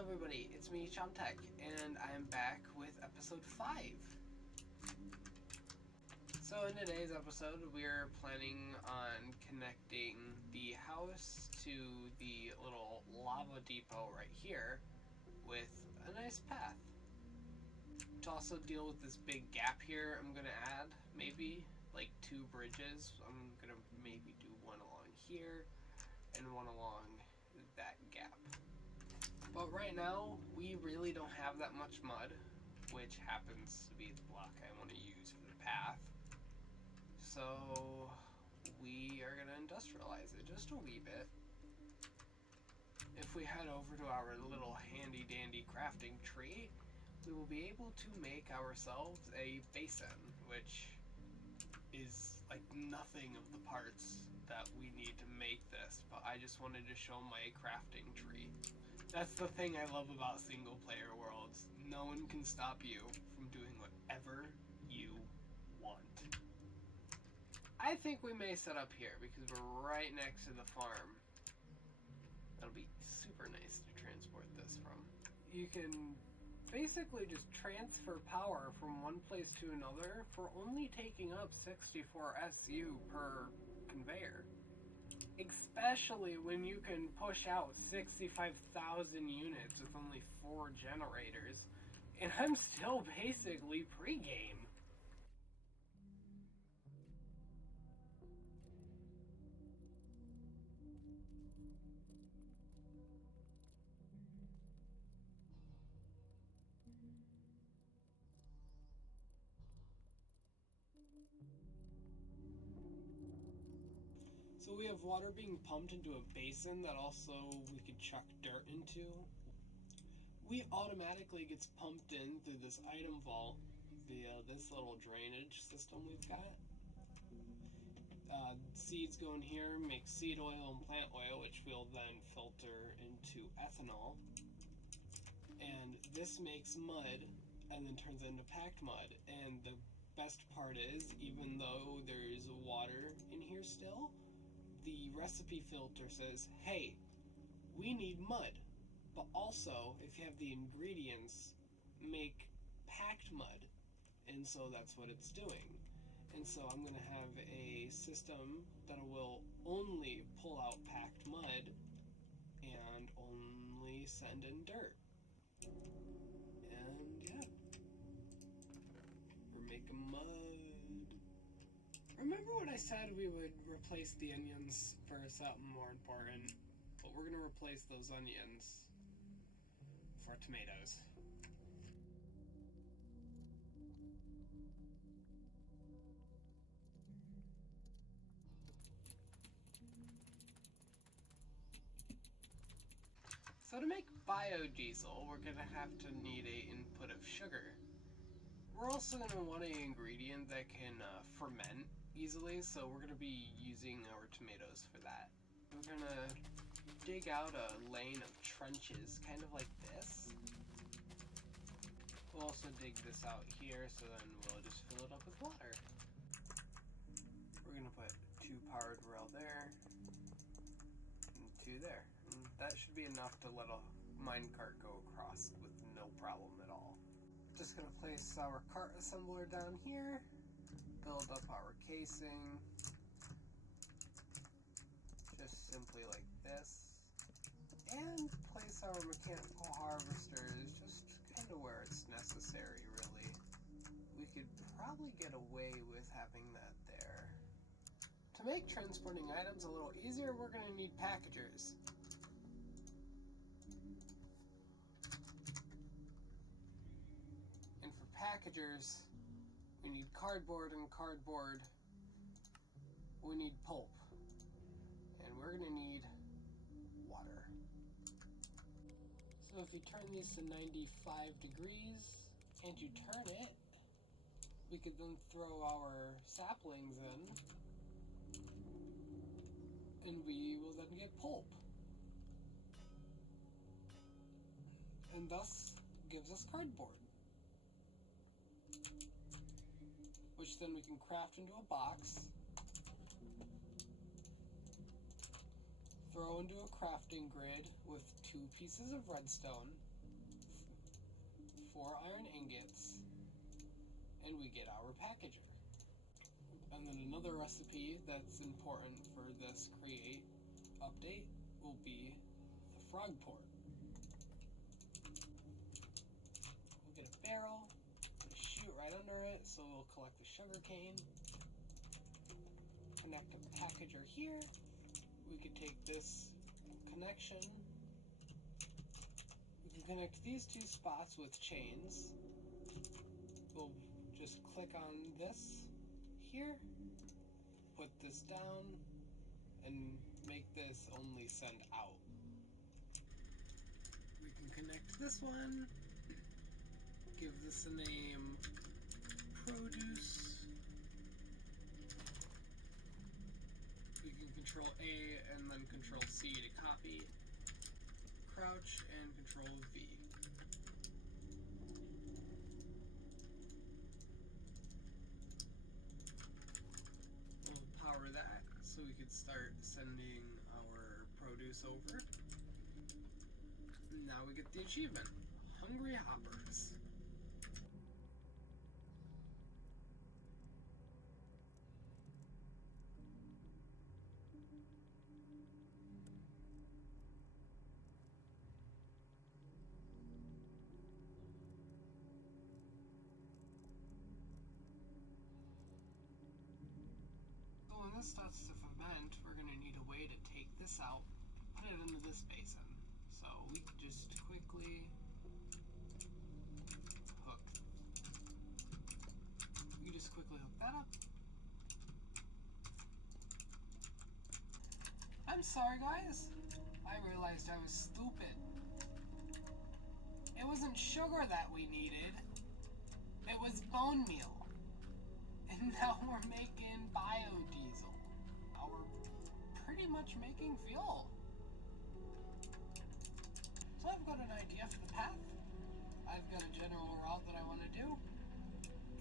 everybody, it's me, Chomtech, and I'm back with episode 5. So in today's episode, we're planning on connecting the house to the little lava depot right here with a nice path. To also deal with this big gap here, I'm going to add maybe like 2 bridges. I'm going to maybe do one along here and one along that gap. But right now, we really don't have that much mud, which happens to be the block I want to use for the path. So we are going to industrialize it just a wee bit. If we head over to our little handy dandy crafting tree, we will be able to make ourselves a basin, which is like nothing of the parts that we need to make this, but I just wanted to show my crafting tree. That's the thing I love about single player worlds. No one can stop you from doing whatever you want. I think we may set up here because we're right next to the farm. That'll be super nice to transport this from. You can basically just transfer power from one place to another for only taking up 64 SU per conveyor. Especially when you can push out 65,000 units with only 4 generators. And I'm still basically pre-game. So we have water being pumped into a basin that also we could chuck dirt into. We automatically gets pumped in through this item vault via this little drainage system we've got. Seeds go in here, make seed oil and plant oil, which we'll then filter into ethanol. And this makes mud and then turns into packed mud. And the best part is, even though there's water in here still, the recipe filter says, hey, we need mud, but also, if you have the ingredients, make packed mud. And so that's what it's doing. And so I'm going to have a system that will only pull out packed mud and only send in dirt. And yeah, we're making mud. Remember when I said we would replace the onions for something more important? But we're going to replace those onions for tomatoes. So to make biodiesel, we're going to have to need an input of sugar. We're also going to want an ingredient that can ferment easily, so we're going to be using our tomatoes for that. We're going to dig out a lane of trenches, kind of like this. We'll also dig this out here, so then we'll just fill it up with water. We're going to put 2 powered rail there, and 2 there. And that should be enough to let a minecart go across with no problem at all. Just going to place our cart assembler down here, build up our casing, just simply like this, and place our mechanical harvesters just kind of where it's necessary, really. We could probably get away with having that there. To make transporting items a little easier, we're going to need packagers. And for packagers, we need cardboard, and cardboard, we need pulp. And we're going to need water. So if you turn this to 95 degrees, and you turn it, we could then throw our saplings in, and we will then get pulp. And thus gives us cardboard, which then we can craft into a box, throw into a crafting grid with 2 pieces of redstone, 4 iron ingots, and we get our packager. And then another recipe that's important for this Create update will be the frog port. We'll get a barrel, put a chute right under it so it'll collect the sugar cane. Connect a packager here. We could take this connection. We can connect these 2 spots with chains. We'll just click on this here, put this down, and make this only send out. We can connect this one, give this a name, produce. We can Control A and then Control C to copy, crouch, and Control V. Power that so we could start sending our produce over. Now we get the achievement, Hungry Hoppers. When this starts to ferment, we're going to need a way to take this out, put it into this basin. So we can just quickly hook that up. I'm sorry guys, I realized I was stupid. It wasn't sugar that we needed, it was bone meal. And now we're making biodiesel. Now we're pretty much making fuel. So I've got an idea for the path. I've got a general route that I want to do.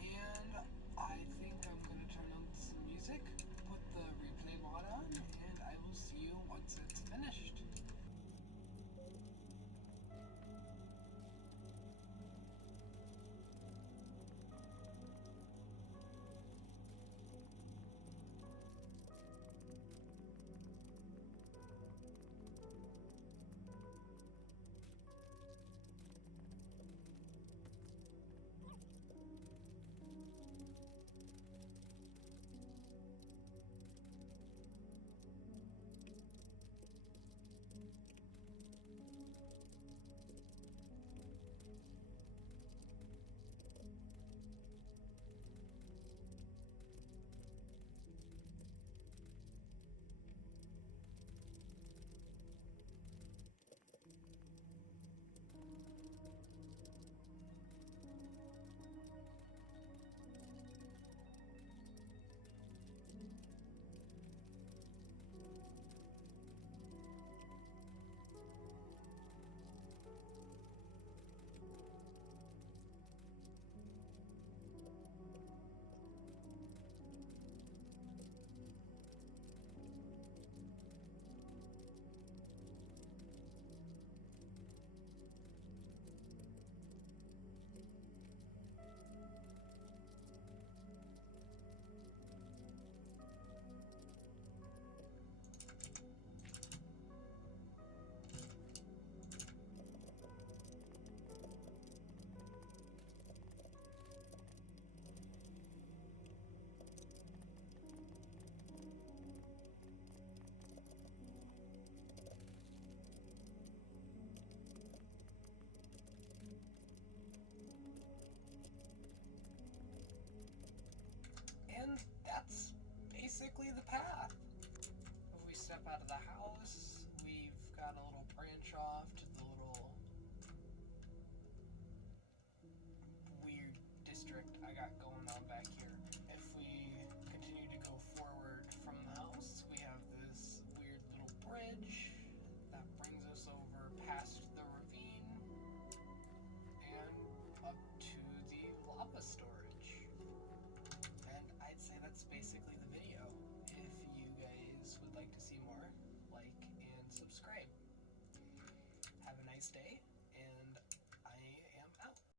And I think I'm going to turn on some music, put the replay mod on, and I will see you once it's finished. And that's basically the path. If we step out of the house, we've got a little branch off to the little weird district I got going on back here. If we continue to go forward from the house, we have this weird little bridge that brings us over past the ravine and up to the lava storage. And I'd say that's basically the video. If you guys would like to see more, like and subscribe. Have a nice day.